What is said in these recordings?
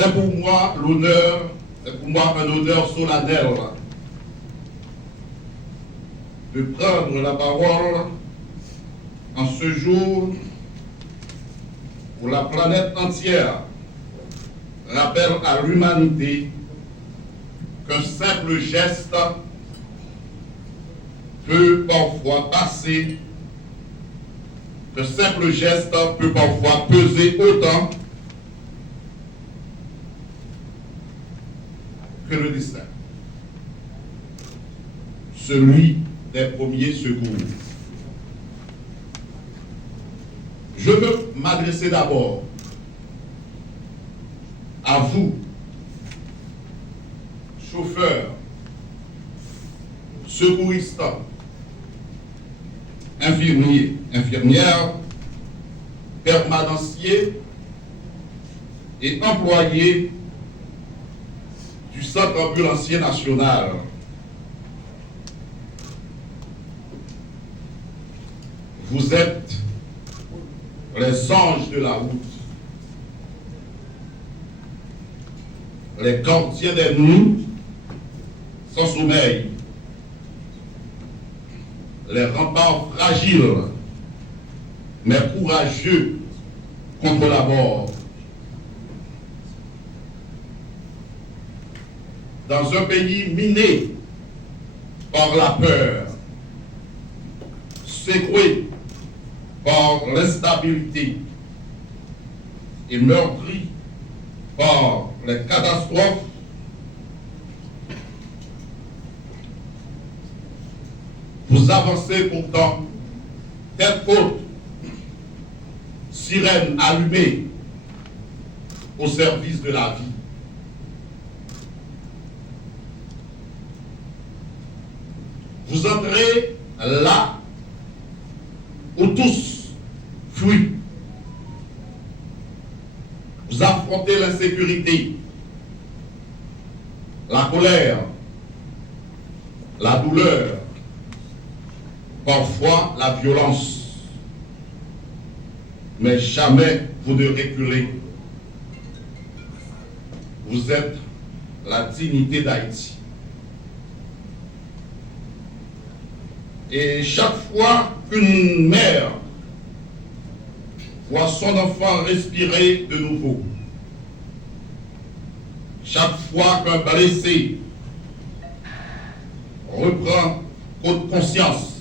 C'est pour moi l'honneur, c'est pour moi un honneur solennel de prendre la parole en ce jour où la planète entière rappelle à l'humanité qu'un simple geste peut parfois passer, qu'un simple geste peut parfois peser autant que le destin, celui des premiers secours. Je veux m'adresser d'abord à vous, chauffeurs, secouristes, infirmiers, infirmières, permanenciers et employés du Centre ambulancier national. Vous êtes les anges de la route, les gardiens des nuits sans sommeil, les remparts fragiles mais courageux contre la mort. Dans un pays miné par la peur, secoué par l'instabilité et meurtri par les catastrophes, vous avancez pourtant tête haute, sirène allumée au service de la vie. Vous entrez là où tous fuient. Vous affrontez l'insécurité, la colère, la douleur, parfois la violence. Mais jamais vous ne reculez. Vous êtes la dignité d'Haïti. Et chaque fois qu'une mère voit son enfant respirer de nouveau, chaque fois qu'un blessé reprend conscience,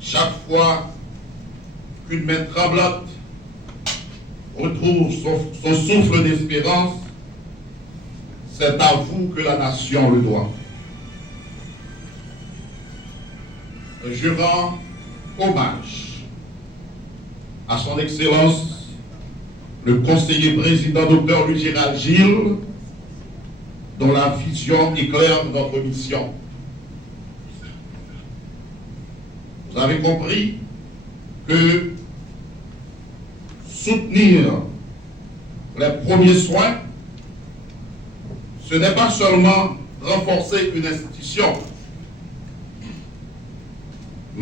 chaque fois qu'une main tremblante retrouve son souffle d'espérance, c'est à vous que la nation le doit. Je rends hommage à son Excellence, le conseiller président Dr Louis Gérald Gilles, dont la vision éclaire notre mission. Vous avez compris que soutenir les premiers soins, ce n'est pas seulement renforcer une institution,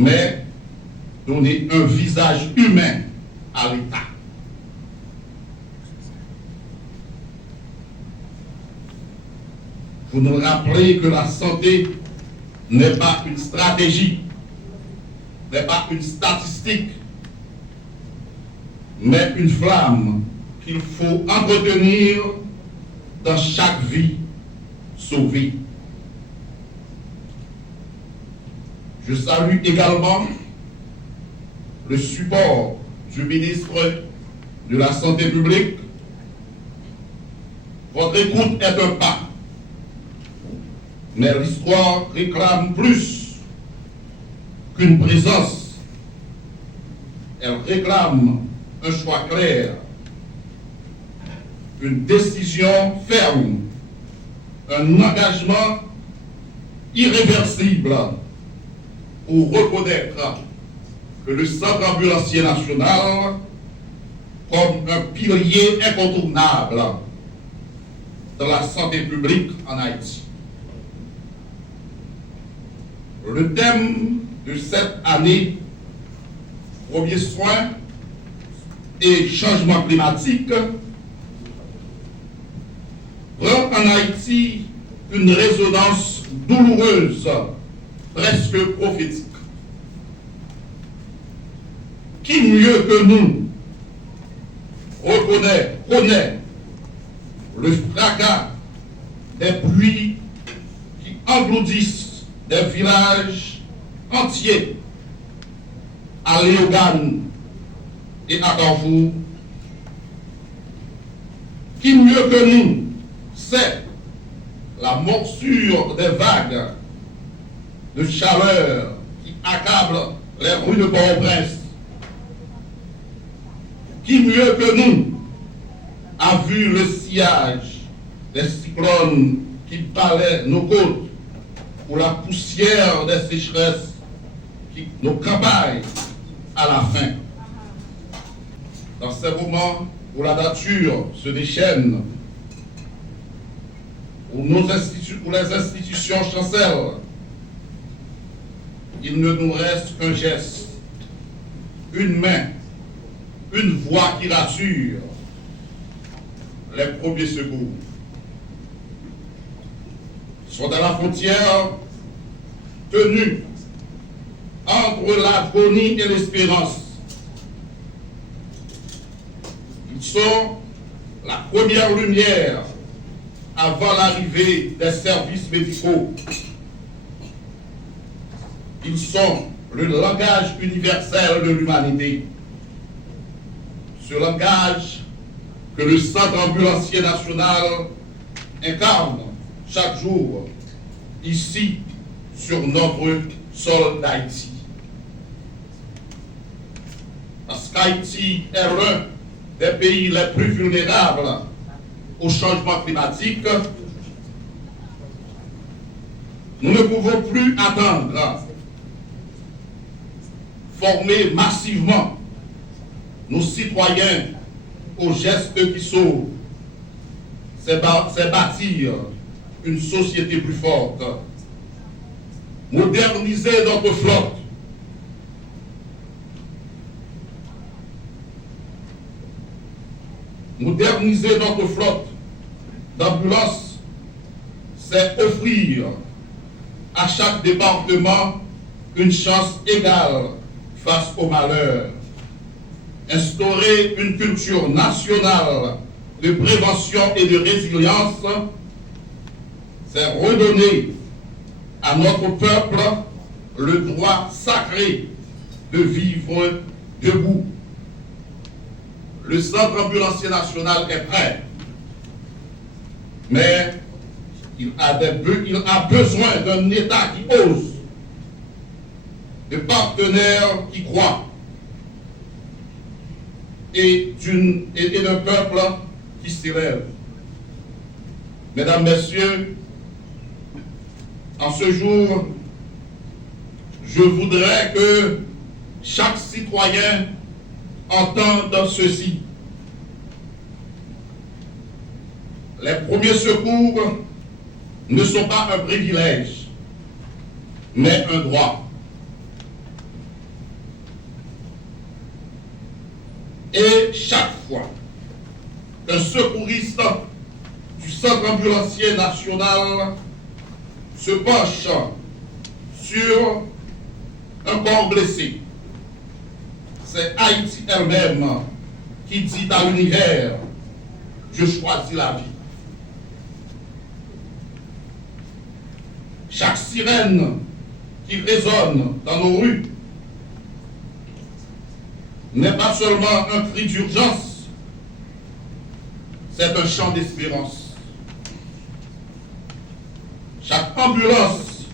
mais donner un visage humain à l'État. Vous nous rappelez que la santé n'est pas une stratégie, n'est pas une statistique, mais une flamme qu'il faut entretenir dans chaque vie sauvée. Je salue également le support du ministre de la Santé publique. Votre écoute est un pas, mais l'histoire réclame plus qu'une présence. Elle réclame un choix clair, une décision ferme, un engagement irréversible pour reconnaître que le Centre ambulancier national comme un pilier incontournable dans la santé publique en Haïti. Le thème de cette année, premiers soins et changement climatique, en Haïti une résonance douloureuse, presque prophétique. Qui mieux que nous connaît le fracas des pluies qui engloutissent des villages entiers à Léogane et à Darfour? Qui mieux que nous sait la morsure des vagues de chaleur qui accablent les rues de Port-au-Prince? Qui mieux que nous a vu le sillage des cyclones qui balaient nos côtes ou la poussière des sécheresses qui nous campagnent à la fin? Dans ces moments où la nature se déchaîne, où les institutions chancellent, il ne nous reste qu'un geste, une main, une voix qui rassure: les premiers secours. Sont à la frontière tenus entre l'agonie et l'espérance. Ils sont la première lumière avant l'arrivée des services médicaux. Ils sont le langage universel de l'humanité. Ce langage que le Centre ambulancier national incarne chaque jour ici sur notre sol d'Haïti. Parce qu'Haïti est l'un des pays les plus vulnérables au changement climatique, nous ne pouvons plus attendre. Former massivement nos citoyens aux gestes qui sauvent, c'est bâtir une société plus forte. Moderniser notre flotte. Moderniser notre flotte d'ambulances, c'est offrir à chaque département une chance égale face au malheur. Instaurer une culture nationale de prévention et de résilience, c'est redonner à notre peuple le droit sacré de vivre debout. Le Centre ambulancier national est prêt, mais il a besoin d'un État qui ose, de partenaires qui croient, et d'un peuple qui s'élève. Mesdames, Messieurs, en ce jour, je voudrais que chaque citoyen entende ceci. Les premiers secours ne sont pas un privilège, mais un droit. Et chaque fois qu'un secouriste du Centre ambulancier national se penche sur un corps blessé, c'est Haïti elle-même qui dit à l'univers: je choisis la vie. Chaque sirène qui résonne dans nos rues n'est pas seulement un cri d'urgence, c'est un chant d'espérance. Chaque ambulance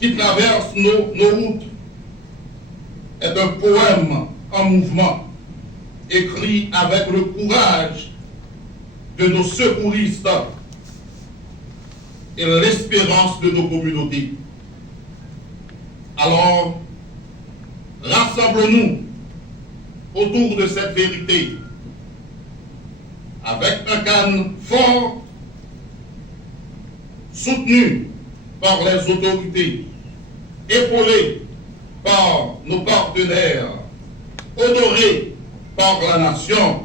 qui traverse nos routes est un poème en mouvement, écrit avec le courage de nos secouristes et l'espérance de nos communautés. Alors, rassemblons-nous autour de cette vérité, avec un canne fort, soutenu par les autorités, épaulé par nos partenaires, honoré par la nation.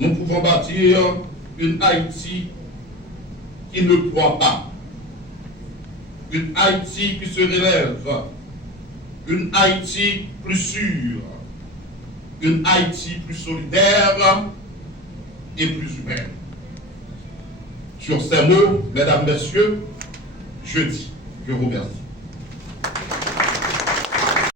nous pouvons bâtir une Haïti qui ne croit pas, une Haïti qui se relève, une Haïti plus sûre, une Haïti plus solidaire et plus humaine. Sur ces mots, mesdames, messieurs, je dis, je vous remercie.